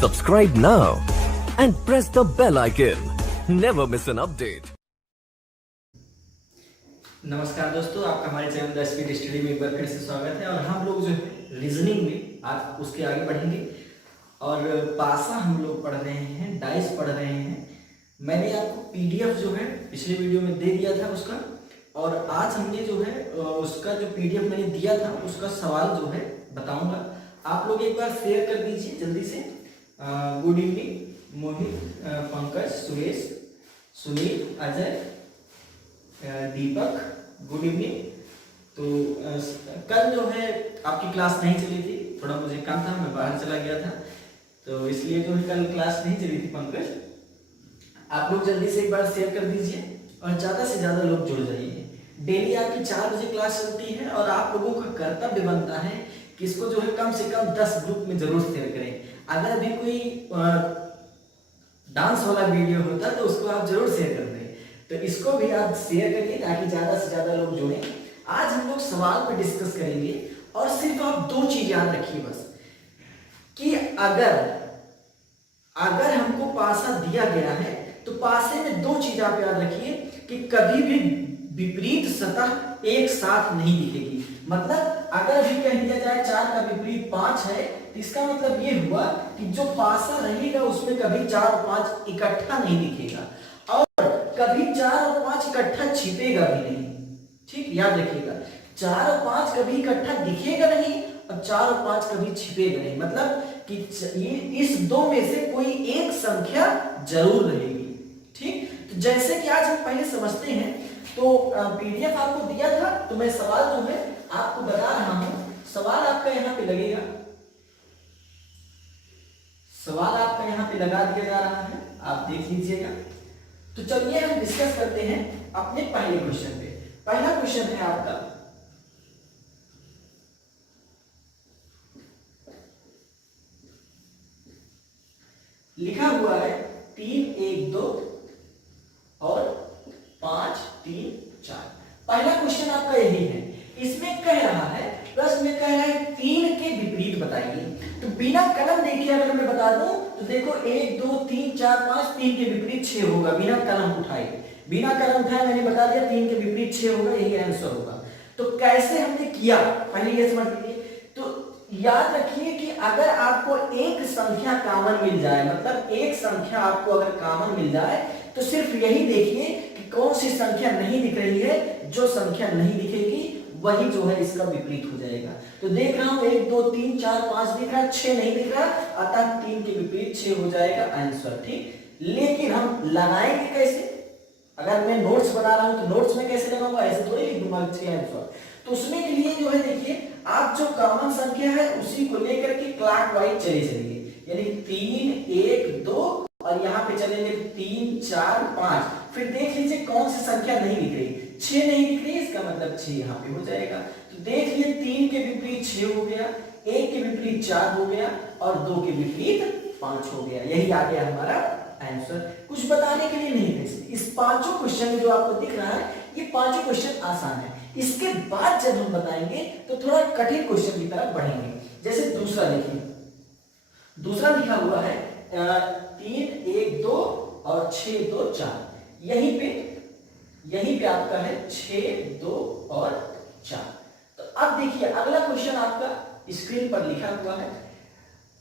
Subscribe now and press the bell icon. Never miss an update. नमस्कार दोस्तों, आपका हमारे चैनल द स्पीड स्टडी में एक बार फिर से स्वागत है। और हम लोग जो है रीजनिंग में आज उसके आगे बढ़ेंगे और पासा हम लोग पढ़ रहे हैं, डाइस पढ़ रहे हैं। मैंने आपको पीडीएफ जो है पिछले वीडियो में दे दिया था उसका, और आज हमने जो है उसका जो पीडीएफ मैंने दिया था उसका सवाल जो है बताऊंगा। आप लोग एक बार शेयर कर दीजिए जल्दी से। गुड इवनिंग मोहित, पंकज, सुरेश, सुनील, अजय, दीपक, गुड इवनिंग। तो कल जो है आपकी क्लास नहीं चली थी, थोड़ा मुझे काम था, मैं बाहर चला गया था, तो इसलिए जो है कल क्लास नहीं चली थी। पंकज, आप लोग जल्दी से एक बार शेयर कर दीजिए और ज़्यादा से ज़्यादा लोग जुड़ जाइए। डेली आपकी 4 बजे क्लास चलती है और आप लोगों का कर्तव्य बनता है कि इसको जो है कम से कम 10 ग्रुप में जरूर शेयर करें। अगर अभी कोई डांस वाला वीडियो होता तो उसको आप जरूर शेयर कर दें, तो इसको भी आप शेयर करिए ताकि ज़्यादा से ज़्यादा लोग जुड़ें। आज हम लोग सवाल पर डिस्कस करेंगे और सिर्फ आप 2 चीज़ याद रखिए बस, कि अगर हमको पासा दिया गया है तो पासे में 2 चीज आप याद रखिए कि कभी भी विपरीत सतह एक साथ नहीं दिखेगी। मतलब अगर भी कह दिया जाए 4 का विपरीत 5 है तो इसका मतलब ये हुआ कि जो पासा रहेगा उसमें कभी 4 और 5 इकट्ठा नहीं दिखेगा, और कभी 4 और 5 इकट्ठा छिपेगा भी नहीं। ठीक, याद रखिएगा, 4 और 5 कभी इकट्ठा दिखेगा नहीं और 4 और 5 कभी छिपेगा नहीं। मतलब कि ये इस 2 में से कोई एक संख्या जरूर रहेगी। ठीक, तो जैसे कि आज हम पहले समझते हैं, तो पीडीएफ आपको दिया था, तो मैं सवाल जो है आपको बता रहा हूं। सवाल आपका यहाँ पे लगेगा, सवाल आपका यहाँ पे लगा दिया जा रहा है, आप देख लीजिएगा। तो चलिए हम डिस्कस करते हैं अपने पहले क्वेश्चन पे। पहला क्वेश्चन है आपका, लिखा हुआ है 3 1 2 और 5 3 4। पहला क्वेश्चन आपका यही है। इसमें कह रहा है, प्रश्न में कह रहा है 3 के विपरीत बताइए। तो बिना कलम देखे अगर मैं बता दूं तो देखो 1 2 3 4 5, 3 के विपरीत 6 होगा। बिना कलम उठाए, बिना कलम उठाए मैंने बता दिया 3 के विपरीत 6 होगा, यही आंसर होगा। तो कैसे हमने किया पहले ये समझ लीजिए। तो याद रखिए कि अगर आपको एक संख्या कॉमन मिल जाए, मतलब एक संख्या आपको अगर कॉमन मिल जाए, तो सिर्फ यही देखिए कि कौन सी संख्या नहीं दिख रही है। जो संख्या नहीं दिखेगी वही जो है इसका विपरीत हो जाएगा। तो देख रहा हूं 1 2 3 4 5 दिख रहा है, 6 नहीं दिख रहा, अतः 3 के विपरीत 6 हो जाएगा आंसर। ठीक, लेकिन हम लगाएंगे कैसे? अगर मैं नोट्स बना रहा हूं तो नोट्स में कैसे लगाऊंगा? ऐसे थोड़ी लिख दूंगा 6 आंसर। तो उसमें के लिए जो है देखिए, आप जो कॉमन संख्या है उसी को लेकर के क्लॉकवाइज चले चलिए, यानी 3 1 2 और यहाँ पे चलेंगे 3 4 5। फिर देख लीजिए कौन सी संख्या नहीं दिख रही, 6 नहीं दिख रही, इसका मतलब 6 यहाँ पे हो जाएगा। तो देख लिए 3 के विपरीत 6 हो गया, 1 के विपरीत 4 हो गया और 2 के विपरीत 5 हो गया। यही आ गया हमारा आंसर। कुछ बताने के लिए नहीं है। इस 5 क्वेश्चन में जो आपको दिख रहा है, ये 5 क्वेश्चन आसान है। इसके बाद जब हम बताएंगे तो थोड़ा कठिन क्वेश्चन की तरफ बढ़ेंगे। जैसे दूसरा देखिए, दूसरा लिखा हुआ है 3 1 2 और 6 2 4। यहीं पे आपका है 6 2 और 4। तो अब देखिए अगला क्वेश्चन आपका स्क्रीन पर लिखा हुआ है,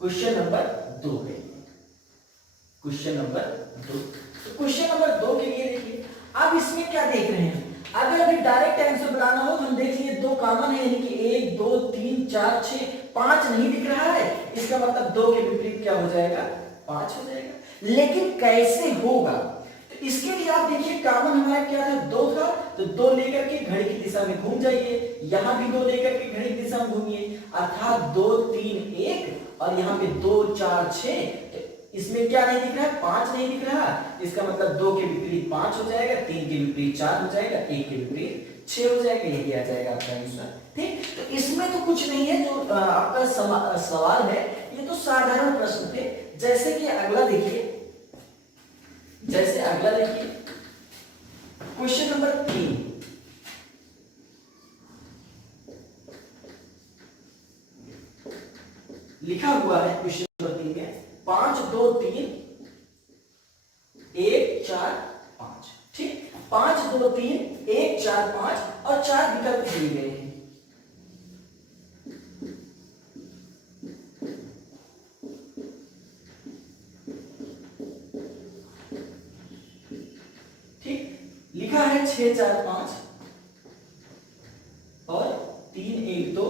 क्वेश्चन नंबर 2 है। क्वेश्चन नंबर 2, तो क्वेश्चन नंबर 2 के लिए देखिए, अब इसमें क्या देख रहे हैं? अगर अभी डायरेक्ट आंसर बनाना हो तो हम देख लिए 2 कॉमन है, यानी कि 1 2 3 4 6, 5 नहीं दिख रहा है, इसका मतलब 2 के विपरीत क्या हो जाएगा? 5 हो जाएगा। लेकिन कैसे होगा? तो इसके लिए आप देखिए कॉमन हमारा क्या था? 2 था, तो 2 लेकर के घड़ी की दिशा में घूम जाइए, यहां भी 2 लेकर के घड़ी की दिशा में घूमिए, अर्थात 2 3 1 और यहाँ पे 2 4 6। इसमें क्या नहीं दिख रहा है? 5 नहीं दिख रहा, इसका मतलब 2 के विपरीत 5 हो जाएगा, 3 के विपरीत 4 हो जाएगा, 1 के विपरीत 6 हो जाएगा। यही आ जाएगा आपका आंसर। ठीक, तो इसमें तो कुछ नहीं है। जो आपका सवाल है ये तो साधारण प्रश्न थे। जैसे कि अगला देखिए, क्वेश्चन नंबर 3 लिखा हुआ है। क्वेश्चन नंबर 3 में 5 2 3 1 4 5। ठीक, 5 2 3 1 4 5 और 4 विकल्प दिए गए हैं। ठीक, लिखा है 6 4 5 और 3 1 2,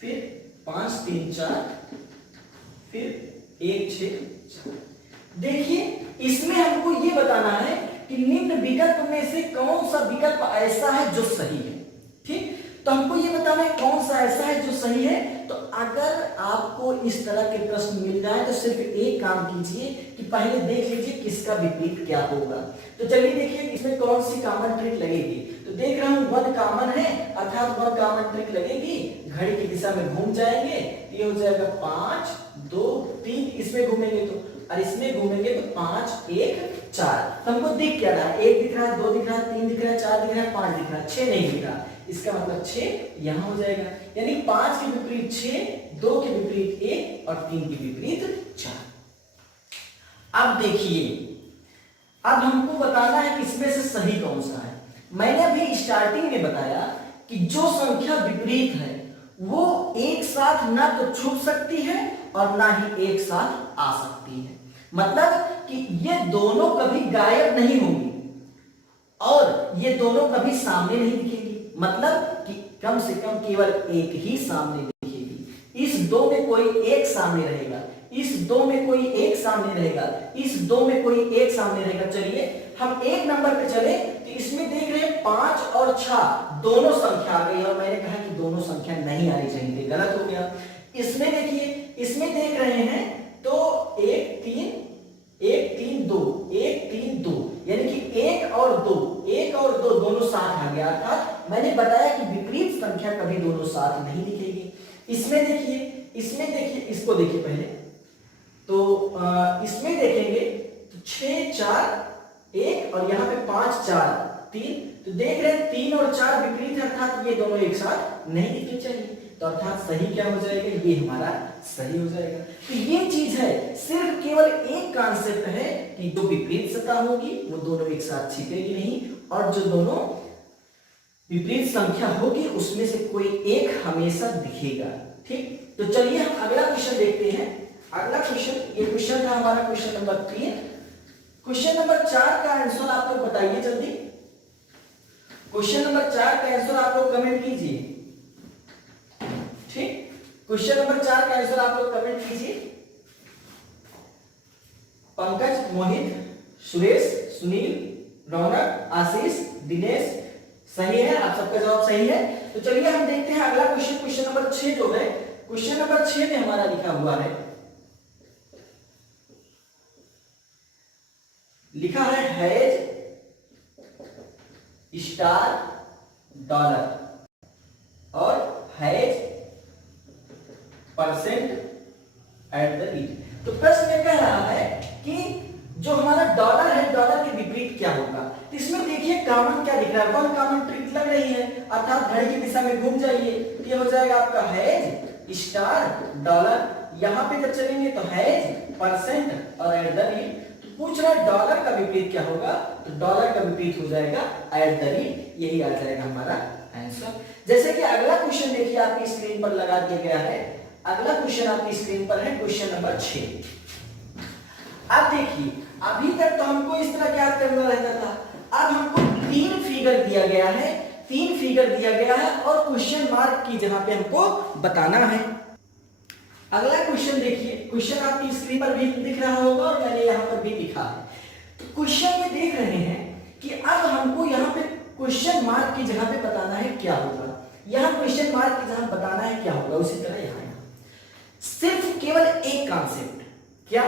फिर 5 3 4, फिर 1 6 4। देखिए इसमें हमको ये बताना है कि निम्न विकल्प में से कौन सा विकल्प ऐसा है जो सही है। ठीक, तो हमको ये बताना है कौन सा ऐसा है जो सही है। तो अगर आपको इस तरह के प्रश्न मिल जाए तो सिर्फ एक काम कीजिए कि पहले देख लीजिए किसका विपरीत क्या होगा। तो चलिए देखिए इसमें कौन सी कॉमन ट्रिक लगेगी। तो देख रहा हूं 1 कॉमन है, अर्थात 1 कॉमन ट्रिक लगेगी, घड़ी की दिशा में घूम जाएंगे, ये हो जाएगा 5 2 3, इसमें घूमेंगे तो, और इसमें घूमेंगे तो 5 1 4। तो हमको दिख क्या रहा है, 1 दिख रहा है, 2 दिख रहा है, 3 दिख रहा है, 4 दिख रहा है, 5 दिख रहा है, 6 नहीं दिख रहा। इसका मतलब 6 यहां हो जाएगा, यानी 5 के विपरीत 6, 2 के विपरीत 1 और 3 के विपरीत 4। अब देखिए, अब हमको बताना है कि इसमें से सही कौन सा है। मैंने अभी स्टार्टिंग में बताया कि जो संख्या विपरीत है वो एक साथ ना तो छुप सकती है और ना ही एक साथ आ सकती है। मतलब कि ये दोनों कभी गायब नहीं होंगी और ये दोनों कभी सामने नहीं दिखेगी। मतलब कि कम से कम केवल एक ही सामने दिखेगी। इस दो में कोई एक सामने रहेगा, इस दो में कोई एक सामने रहेगा, इस दो में कोई एक सामने रहेगा। चलिए हम एक नंबर पे चले तो इसमें देख रहे हैं 5 और 6 दोनों संख्या आ गई और मैंने कहा कि दोनों संख्या नहीं आनी चाहिए, गलत हो गया। इसमें देखिए, इसमें देख रहे हैं तो 1 3 1 3 2 1 3 2, यानी कि 1 और 2 दोनों साथ आ गया। अर्थात मैंने बताया कि विपरीत संख्या कभी दोनों साथ नहीं दिखेगी। इसमें देखिए, इसमें देखिए, इसको देखिए पहले तो इसमें देखेंगे तो 6 4 1 और यहाँ पे 5 4 3, तो देख रहे हैं 3 और 4 विपरीत है, अर्थात ये दोनों एक साथ नहीं दिखने चाहिए। तो अर्थात सही क्या हो जाएगा, ये हमारा सही हो जाएगा। तो ये चीज है, सिर्फ केवल एक कॉन्सेप्ट है कि जो विपरीत सतह होगी वो दोनों एक साथ छिपेगी नहीं, और जो दोनों विपरीत संख्या होगी उसमें से कोई एक हमेशा दिखेगा। ठीक, तो चलिए हम अगला क्वेश्चन देखते हैं। अगला क्वेश्चन, ये क्वेश्चन था हमारा क्वेश्चन नंबर 3। क्वेश्चन नंबर 4 का आंसर आप लोग बताइए जल्दी। क्वेश्चन नंबर 4 का आंसर आप लोग कमेंट कीजिए। ठीक, क्वेश्चन नंबर 4 का आंसर आप लोग कमेंट कीजिए। पंकज, मोहित, सुरेश, सुनील, रौनक, आशीष, दिनेश, सही है, आप सबका जवाब सही है। तो चलिए हम देखते हैं अगला क्वेश्चन, क्वेश्चन नंबर 6 जो है, क्वेश्चन नंबर 6 में हमारा लिखा हुआ है, लिखा है हैज स्टार डॉलर और has percent at the rate. तो प्रश्न में कह रहा है कि जो हमारा डॉलर है, डॉलर के विपरीत क्या होगा। तो इसमें देखिए कॉमन क्या दिख रहा है, 1 कॉमन ट्रिक लग रही है, अर्थात घड़ी की दिशा में घूम जाइए, ये हो जाएगा आपका हैज स्टार डॉलर। यहां पे जब चलेंगे तो हैज परसेंट और एट द रेट। पूछ रहा है डॉलर का विपरीत क्या होगा, तो डॉलर का विपरीत हो जाएगा एट द रेट, यही आ जाएगा हमारा आंसर। जैसे कि अगला क्वेश्चन देखिए आपकी स्क्रीन पर लगा दिया गया है। अगला क्वेश्चन आपकी स्क्रीन पर है क्वेश्चन नंबर 6। अब देखिए, अभी तक तो हमको इस तरह क्या करना रहता था, अब हमको 3 फिगर दिया गया है, 3 फिगर दिया गया है और क्वेश्चन मार्क की जगह पे हमको बताना है। अगला क्वेश्चन देखिए, क्वेश्चन आपकी स्क्रीन पर भी दिख रहा होगा और मैंने यहाँ पर भी लिखा है। तो क्वेश्चन में देख रहे हैं कि अब हमको यहाँ पे क्वेश्चन मार्क की जगह पे बताना है क्या होगा। यहाँ क्वेश्चन मार्क की जगह बताना है क्या होगा, उसी तरह यहाँ सिर्फ केवल एक कॉन्सेप्ट, क्या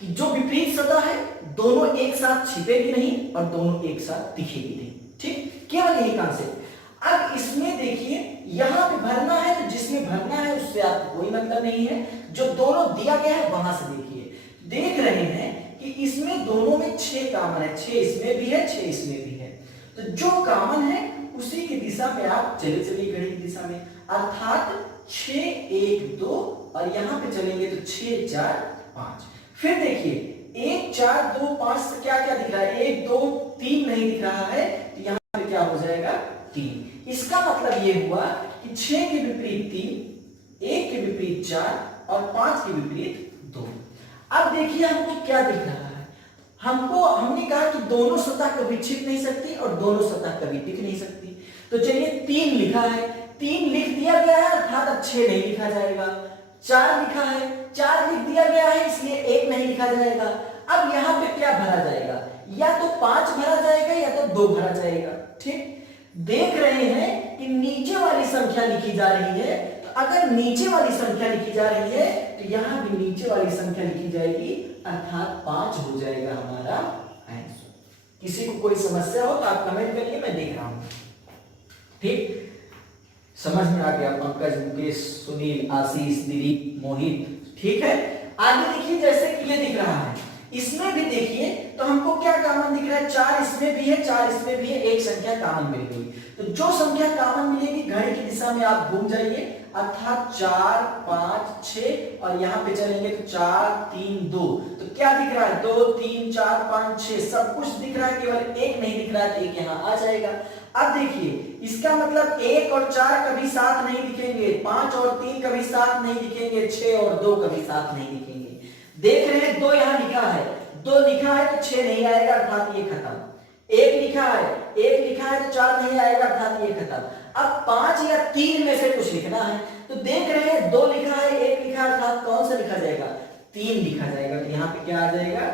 कि जो विपरीत सतह है दोनों एक साथ छिपेगी नहीं और दोनों एक साथ दिखेगी नहीं। ठीक, केवल यही कॉन्सेप्ट। अब इसमें देखिए यहां पे भरना है, तो जिसमें भरना है उससे आपको कोई मतलब नहीं है, जो दोनों दिया गया है वहां से देखिए, देख रहे हैं कि इसमें दोनों में 6 कॉमन है, 6 इसमें भी है, 6 इसमें भी है। तो जो कॉमन है उसी की दिशा में आप चले चलिए घड़ी की दिशा में, अर्थात 6 1 2 और यहां पे चलेंगे तो 6 4 5। फिर देखिए 1 4 2 5 से क्या क्या दिख रहा है, 1 2 3 नहीं दिख रहा है, तो यहाँ पे क्या हो जाएगा 3। इसका मतलब ये हुआ कि 6 के विपरीत 3, 1 के विपरीत 4 और 5 के विपरीत 2। अब देखिए हमको क्या दिख रहा है, हमने कहा कि दोनों सतह कभी छिप नहीं सकती और दोनों सतह कभी टिक नहीं सकती। तो चलिए 3 लिखा है, 3 लिख दिया गया है, अर्थात अब 6 नहीं लिखा जाएगा। 4 लिखा है, 4 लिख दिया गया है, इसलिए 1 नहीं लिखा जाएगा। अब यहां पे क्या भरा जाएगा, या तो 5 भरा जाएगा या तो 2 भरा जाएगा। ठीक, देख रहे हैं कि नीचे वाली संख्या लिखी जा रही है, तो अगर नीचे वाली संख्या लिखी जा रही है तो यहां भी नीचे वाली संख्या लिखी जाएगी, अर्थात 5 हो जाएगा हमारा आंसर। किसी को कोई समस्या हो तो आप कमेंट करिए, मैं देख रहा हूं। ठीक, समझ में आ गया? पंकज, मुकेश, सुनील, आशीष, दिलीप, मोहित। ठीक है, आगे देखिए जैसे कि ये दिख रहा है, इसमें भी देखिए तो हमको क्या कॉमन दिख रहा है, 4 इसमें भी है, 4 इसमें भी है, एक संख्या कॉमन मिल गई। तो जो संख्या कॉमन मिलेगी घड़ी की दिशा में आप घूम जाइए, अर्थात 4 5 6 और यहाँ पे चलेंगे तो 4 3 2। तो क्या दिख रहा है, 2 3 4 5 6 सब कुछ दिख रहा है, केवल एक नहीं दिख रहा है, तो एक यहाँ आ जाएगा। अब देखिए इसका मतलब 1 और 4 कभी साथ नहीं दिखेंगे, 5 और 3 कभी साथ नहीं दिखेंगे, 6 और 2 कभी साथ नहीं दिखेंगे। देख रहे हैं 2 यहाँ लिखा है, 2 लिखा है तो 6 नहीं आएगा, अर्थात ये खत्म। 1 लिखा है, 1 लिखा है तो 4 नहीं आएगा, अर्थात ये खत्म। अब 5 या 3 में से कुछ लिखना है, तो देख रहे हैं 2 लिखा है, 1 लिखा है, अर्थात कौन सा लिखा जाएगा, 3 लिखा जाएगा। तो यहाँ पे क्या आ जाएगा,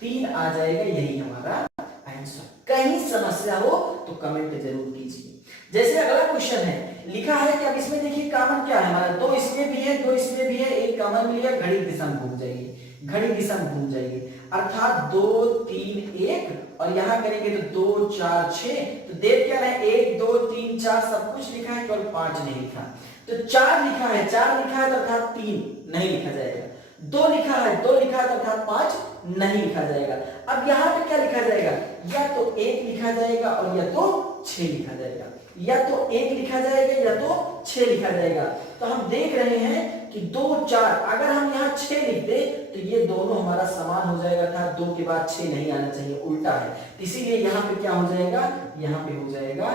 3 आ जाएगा, यही हमारा आंसर। कहीं समस्या हो तो कमेंट जरूर कीजिए। जैसे अगला क्वेश्चन है, लिखा है कि अब इसमें देखिए कॉमन क्या है हमारा, 2 इसमें भी है, 2 इसमें भी है, एक कॉमन मिल गया, घड़ी दिशा में घूम जाइए, घड़ी दिशा में घूम जाइए, अर्थात 2 3 1 और यहां करेंगे तो 2 4 6। तो देख क्या है, 1 2 3 4 सब कुछ लिखा है, केवल 5 नहीं लिखा। तो 4 लिखा है, 4 लिखा है तो अर्थात 3 नहीं लिखा जाएगा। 2 लिखा है, 2 लिखा है तो अर्थात 5 नहीं लिखा जाएगा। अब यहाँ पे क्या लिखा जाएगा, या तो 1 लिखा जाएगा और या तो 6 लिखा जाएगा, या तो 1 लिखा जाएगा या तो 6 लिखा जाएगा। तो हम देख रहे हैं कि 2 4, अगर हम यहाँ 6 लिख दे तो ये दोनों हमारा समान हो जाएगा, था 2 के बाद 6 नहीं आना चाहिए, उल्टा है। इसीलिए यहाँ पे क्या हो जाएगा, यहाँ पे हो जाएगा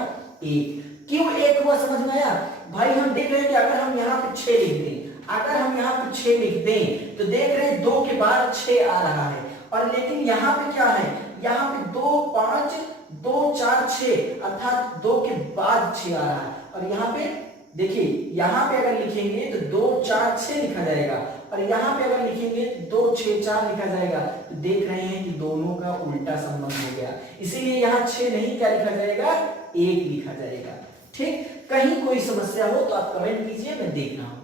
1। क्यों 1 हुआ समझ में आया भाई? हम देख रहे हैं कि अगर हम यहाँ पे 6 लिख दें, अगर हम यहाँ पे 6 लिख दें तो देख रहे हैं 2 के बाद 6 आ रहा है, और लेकिन यहाँ पे क्या है, यहाँ पे 2 5 2 4 6 अर्थात 2 के बाद 6 आ रहा है। और यहाँ पे देखिए, यहाँ पे अगर लिखेंगे तो 2 4 6 लिखा जाएगा, और यहाँ पे अगर लिखेंगे तो 2 6 4 लिखा जाएगा। तो देख रहे हैं कि दोनों का उल्टा संबंध हो गया, इसीलिए यहाँ 6 नहीं क्या लिखा जाएगा, 1 लिखा जाएगा। ठीक, कहीं कोई समस्या हो तो आप कमेंट कीजिए, मैं देख रहा हूं।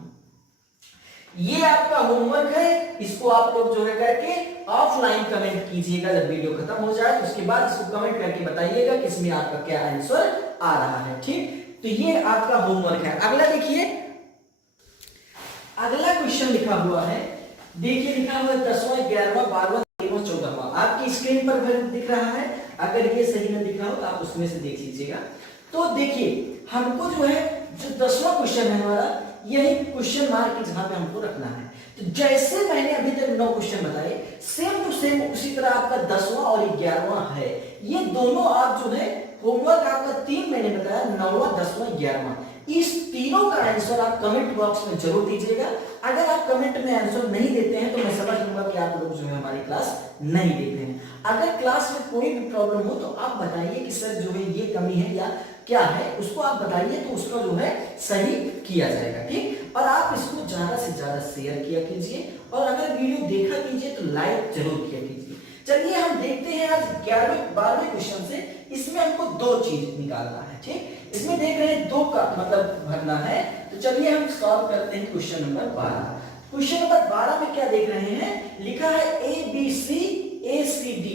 ये आपका होमवर्क है, इसको आप लोग जो है करके ऑफलाइन कमेंट कीजिएगा। जब वीडियो खत्म हो जाए तो उसके बाद इसको कमेंट करके बताइएगा कि इसमें आपका क्या आंसर आ रहा है। ठीक, तो ये आपका होमवर्क है। अगला देखिए, अगला क्वेश्चन लिखा हुआ है, देखिए लिखा हुआ है 10वां 11वां 12वां 13वां 14वां, आपकी स्क्रीन पर दिख रहा है। अगर ये सही न दिख रहा हो तो आप उसमें से देख लीजिएगा। तो देखिए हमको जो है, जो 10वां क्वेश्चन है हमारा, यही क्वेश्चन मार्क की जगह पे हमको रखना है। तो जैसे मैंने अभी तक 9 क्वेश्चन बताए, सेम टू सेम उसी तरह आपका 10वां और 11वां है। ये दोनों आप जो है होमवर्क आपका 3 मैंने बताया, 9वां 10वां 11वां, इस तीनों का आंसर आप कमेंट बॉक्स में जरूर दीजिएगा। अगर आप कमेंट में आंसर नहीं देते हैं तो मैं समझ लूंगा कि आप लोग जो है हमारी क्लास नहीं देख रहे हैं। अगर क्लास में कोई भी प्रॉब्लम हो तो आप बताइए कि सर जो है ये कमी है या क्या है, उसको आप बताइए, तो उसका जो है सही किया जाएगा। ठीक, और आप इसको ज्यादा से ज्यादा शेयर किया कीजिए, और अगर वीडियो देखा कीजिए तो लाइक जरूर किया कीजिए। चलिए हम देखते हैं आज 11वें 12वें क्वेश्चन से। इसमें हमको 2 चीज निकालना है। ठीक, इसमें देख रहे हैं 2 का मतलब भरना है। तो चलिए हम सॉल्व करते हैं क्वेश्चन नंबर 12। क्वेश्चन नंबर 12 में क्या देख रहे हैं, लिखा है ABC ACD,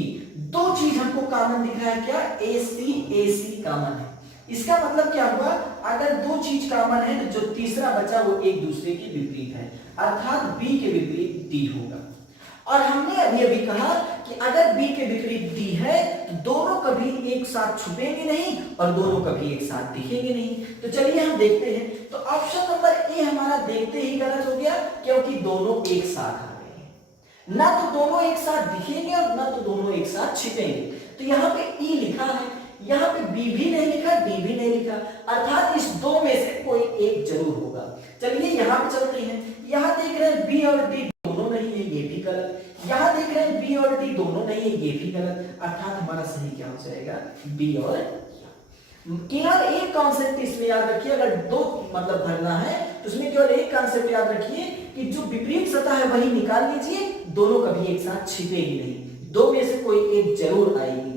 2 चीज हमको कॉमन दिख रहा है। क्या, AC कॉमन है। इसका मतलब क्या हुआ, अगर 2 चीज कॉमन है तो जो तीसरा बचा वो एक दूसरे के विपरीत है, अर्थात B के विपरीत D होगा। और हमने अभी अभी कहा कि अगर B के विपरीत D है तो दोनों कभी एक साथ छुपेंगे नहीं और दोनों कभी एक साथ दिखेंगे नहीं। तो चलिए हम देखते हैं। तो ऑप्शन नंबर ए हमारा देखते ही गलत हो गया, क्योंकि दोनों एक साथ आ गए हैं। ना तो दोनों एक साथ दिखेंगे और ना तो दोनों एक साथ छिपेंगे। तो यहाँ पे ई लिखा है, यहाँ पे बी भी नहीं लिखा, डी भी नहीं लिखा, अर्थात इस दो में से कोई एक जरूर होगा। चलिए यहाँ पे चलते हैं, यहाँ देख रहे हैं बी और डी दोनों नहीं है, ये भी गलत। यहाँ देख रहे हैं बी और डी दोनों नहीं है, ये भी गलत, अर्थात हमारा सही क्या हो जाएगा, बी और केवल एक कॉन्सेप्ट इसमें याद रखिए, अगर दो मतलब भरना है तो उसमें केवल एक कॉन्सेप्ट याद रखिए कि जो विपरीत सतह है वही निकाल लीजिए, दोनों कभी एक साथ छिपेगी नहीं, दो में से कोई एक जरूर आएगी।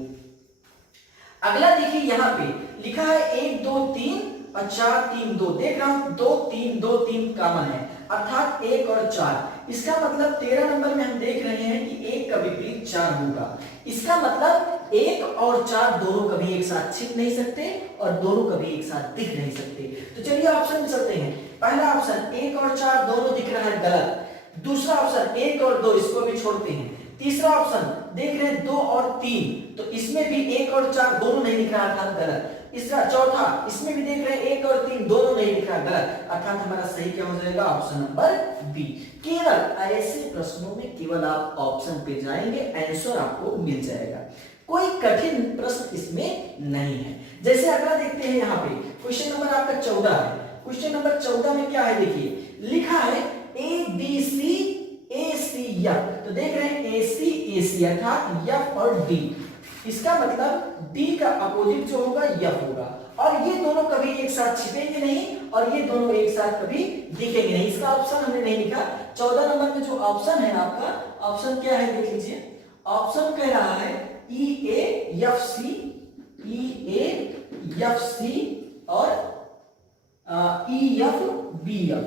अगला देखिए यहाँ पे लिखा है 1 2 3 और 4 3 2, देख रहा हूं 2 3 2 3 कॉमन है, अर्थात 1 और 4। इसका मतलब 13 नंबर में हम देख रहे हैं कि 1 का विपरीत 4 होगा। इसका मतलब 1 और 4 दोनों कभी एक साथ छिप नहीं सकते और दोनों कभी एक साथ दिख नहीं सकते। तो चलिए ऑप्शन में चलते हैं। पहला ऑप्शन 1 और 4 दोनों दिख रहा है, गलत। दूसरा ऑप्शन 1 और 2, इसको भी छोड़ते हैं। तीसरा ऑप्शन देख रहे हैं 2 और 3, तो इसमें भी 1 और 4 दोनों नहीं दिख रहा, अर्थात गलत। इसका चौथा, इसमें भी देख रहे हैं 1 और 3 दोनों नहीं दिख रहा, गलत, अर्थात हमारा सही क्या हो जाएगा, ऑप्शन नंबर बी। केवल ऐसे प्रश्नों में केवल आप ऑप्शन पे जाएंगे, आंसर आपको मिल जाएगा, कोई कठिन प्रश्न इसमें नहीं है। जैसे अगला देखते हैं, यहाँ पे क्वेश्चन नंबर आपका 14 है। क्वेश्चन नंबर 14 में क्या है, देखिए लिखा है A B C A C F, तो देख रहे हैं ए सी अर्थात एफ और डी। इसका मतलब डी का अपोजिट जो होगा एफ होगा, और ये दोनों कभी एक साथ छिपेंगे नहीं और ये दोनों एक साथ कभी दिखेंगे नहीं। इसका ऑप्शन हमने नहीं लिखा। 14 नंबर में जो ऑप्शन है आपका, ऑप्शन क्या है देख लीजिए। ऑप्शन कह रहा है ई ए एफ सी, ई ए एफ सी और E F B F,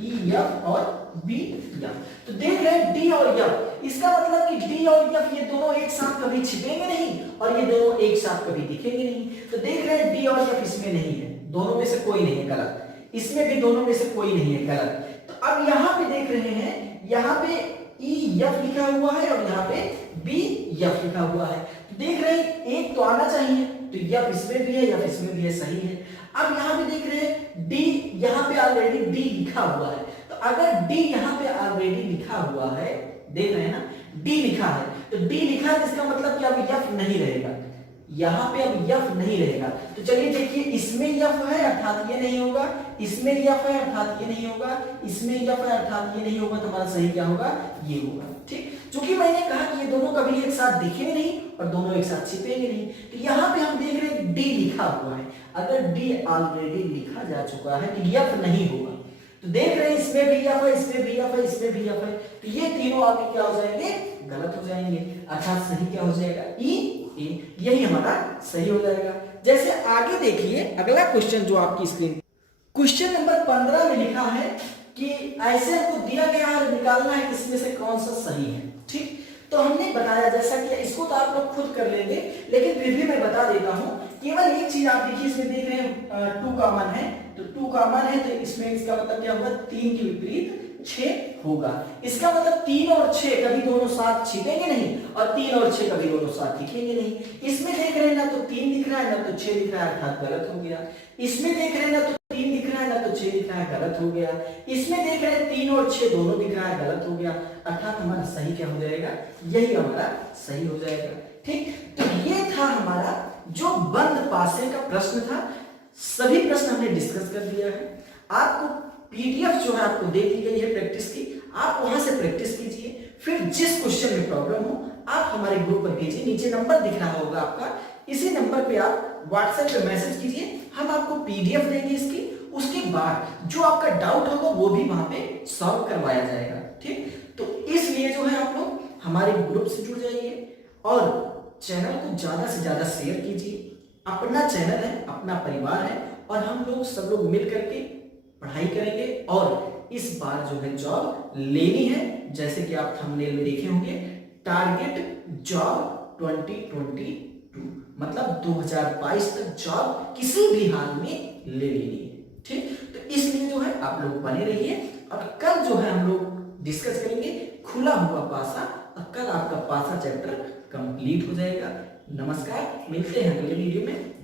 E F और बी एफ। तो देख रहे हैं डी और एफ, इसका मतलब कि डी और एफ ये दोनों एक साथ कभी छिपेंगे नहीं और ये दोनों एक साथ कभी दिखेंगे नहीं। तो देख रहे हैं डी और एफ इसमें नहीं है, दोनों में से कोई नहीं है, गलत। इसमें भी दोनों में से कोई नहीं है, गलत। तो अब यहाँ पे देख रहे हैं, यहाँ पे ई एफ लिखा हुआ है और यहाँ पे बी एफ लिखा हुआ है। तो देख रहे हैं एक तो आना चाहिए, तो एफ इसमें भी है, एफ इसमें भी है, सही है। अब यहाँ पे देख रहे हैं डी, यहाँ पे ऑलरेडी डी लिखा हुआ है, तो अगर डी यहाँ पे ऑलरेडी लिखा हुआ है, देख रहे हैं ना, डी लिखा है, तो डी लिखा है इसका मतलब कि अब एफ नहीं रहेगा, यहाँ पे अब एफ नहीं रहेगा। तो चलिए देखिए, इसमें एफ है अर्थात ये नहीं होगा, इसमें एफ है अर्थात ये नहीं होगा, इसमें एफ है अर्थात ये नहीं होगा, तो हमारा सही क्या होगा, ये होगा। ठीक, चूंकि मैंने कहा कि ये दोनों कभी एक साथ दिखेंगे नहीं और दोनों एक साथ छिपेंगे नहीं, तो यहाँ पे हम देख रहे हैं डी लिखा हुआ है। अगर डी ऑलरेडी लिखा जा चुका है तो एफ नहीं होगा। तो देख रहे हैं इसमें भी एफ है, इसमें भी एफ है, इसमें भी एफ है, तो ये तीनों आपके क्या हो जाएंगे, गलत हो जाएंगे, अर्थात सही क्या हो जाएगा, ई ए, यही हमारा सही हो जाएगा। जैसे आगे देखिए अगला क्वेश्चन जो आपकी स्क्रीन, क्वेश्चन नंबर 15 में लिखा है कि ऐसे हमको दिया गया है, निकालना है किसमें से कौन सा सही है। ठीक, तो हमने बताया, जैसा कि इसको तो आप लोग खुद कर लेंगे, लेकिन फिर भी मैं बता देता हूं। केवल एक चीज आप देखिए, इसमें देख रहे हैं 2 कॉमन है, तो 2 कॉमन है, तो इसमें इसका मतलब क्या होगा, 3 के विपरीत 6 होगा। इसका मतलब 3 और 6 कभी दोनों साथ छिपेंगे नहीं और 3 और 6 कभी दोनों साथ दिखेंगे नहीं। इसमें देख रहे हैं ना तो 3 दिख रहा है ना तो 6 दिख रहा है, अर्थात गलत हो गया। इसमें देख रहे हैं ना तो 3 दिख रहा है ना तो 6 दिख रहा है, गलत हो गया। इसमें देख रहे हैं 3 और 6 दोनों दिख रहा है, गलत हो गया, अर्थात हमारा सही क्या हो जाएगा, यही हमारा सही हो जाएगा। ठीक, तो ये था हमारा जो बंद पासे का प्रश्न था। सभी प्रश्न हमने डिस्कस कर दिया है। आपको पीडीएफ जो है आपको दे दी गई है प्रैक्टिस की, आप वहां से प्रैक्टिस कीजिए। फिर जिस क्वेश्चन में प्रॉब्लम हो आप हमारे ग्रुप पर भेजिए, नीचे नंबर दिख रहा होगा आपका, इसी नंबर पे आप व्हाट्सएप पे मैसेज कीजिए, हम आपको पीडीएफ देंगे इसकी। उसके बाद जो आपका डाउट होगा वो भी वहां पे सॉल्व करवाया जाएगा। ठीक, तो इसलिए जो है आप लोग हमारे ग्रुप से जुड़ जाइए और चैनल को ज्यादा से ज्यादा शेयर कीजिए। अपना चैनल है, अपना परिवार है, और हम लोग सब लोग मिल करके पढ़ाई करेंगे और इस बार जो है जॉब लेनी है। जैसे कि आप थंबनेल में देखे होंगे, टारगेट जॉब 2022, मतलब 2022 तक जॉब किसी भी हाल में ले लेनी है। ठीक, तो इसलिए जो है आप लोग बने रहिए, और कल जो है हम लोग डिस्कस करेंगे खुला हुआ पासा, और कल आपका पासा चैप्टर कंप्लीट हो जाएगा। नमस्कार, मिलते हैं अगले वीडियो में।